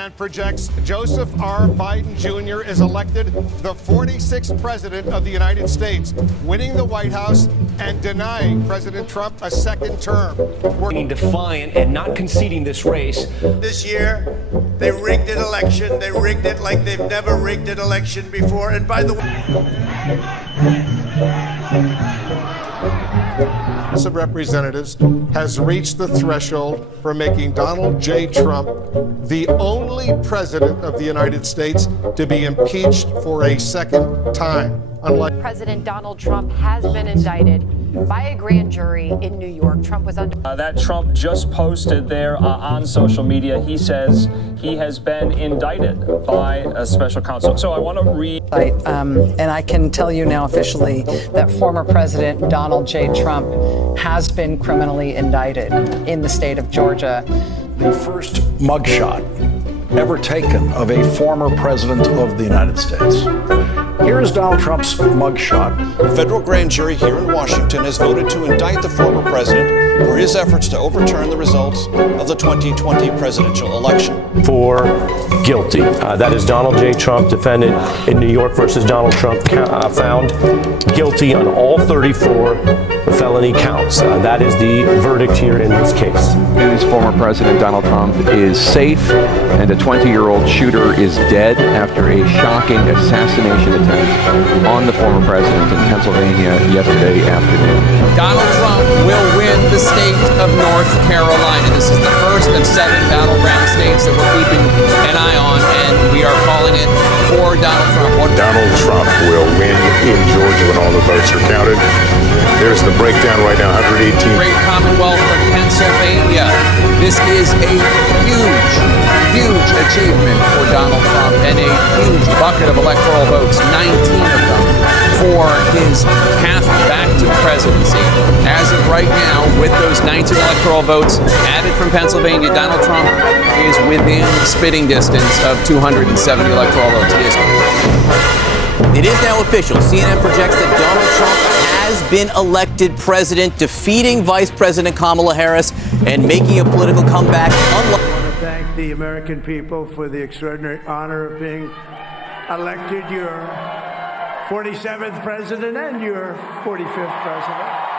And projects Joseph R. Biden Jr. is elected the 46th president of the United States, winning the White House and denying President Trump a second term. We're being defiant and not conceding this race. This year, they rigged an election. They rigged it like they've never rigged an election before. And by the way, House of Representatives has reached the threshold for making Donald J. Trump the only president of the United States to be impeached for a second time. Unlike President Donald Trump has been indicted by a grand jury in New York. Trump was under that Trump just posted there on social media. He says he has been indicted by a special counsel. So I want to read. And I can tell you now officially that former President Donald J. Trump has been criminally indicted in the state of Georgia. The first mugshot ever taken of a former president of the United States. Here is Donald Trump's mugshot. A federal grand jury here in Washington has voted to indict the former president for his efforts to overturn the results of the 2020 presidential election. For guilty. That is Donald J. Trump, defendant in New York versus Donald Trump, found guilty on all 34 felony counts. That is the verdict here in this case. News: former President Donald Trump is safe, and a 20-year-old shooter is dead after a shocking assassination attempt on the former president in Pennsylvania yesterday afternoon. Donald Trump will win the state of North Carolina. This is the first of 7 battleground states that we're keeping an eye on, and we are calling it for Donald Trump. Donald Trump will win in Georgia when all the votes are counted. There's the breakdown right now, 118. Great Commonwealth of Pennsylvania. This is a huge achievement for Donald Trump and a huge bucket of electoral votes, 19 of them, for his path back to the presidency. As of right now, with those 19 electoral votes added from Pennsylvania, Donald Trump is within spitting distance of 270 electoral votes. It is now official. CNN projects that Donald Trump has been elected president, defeating Vice President Kamala Harris and making a political comeback. I want to thank the American people for the extraordinary honor of being elected your 47th president and your 45th president.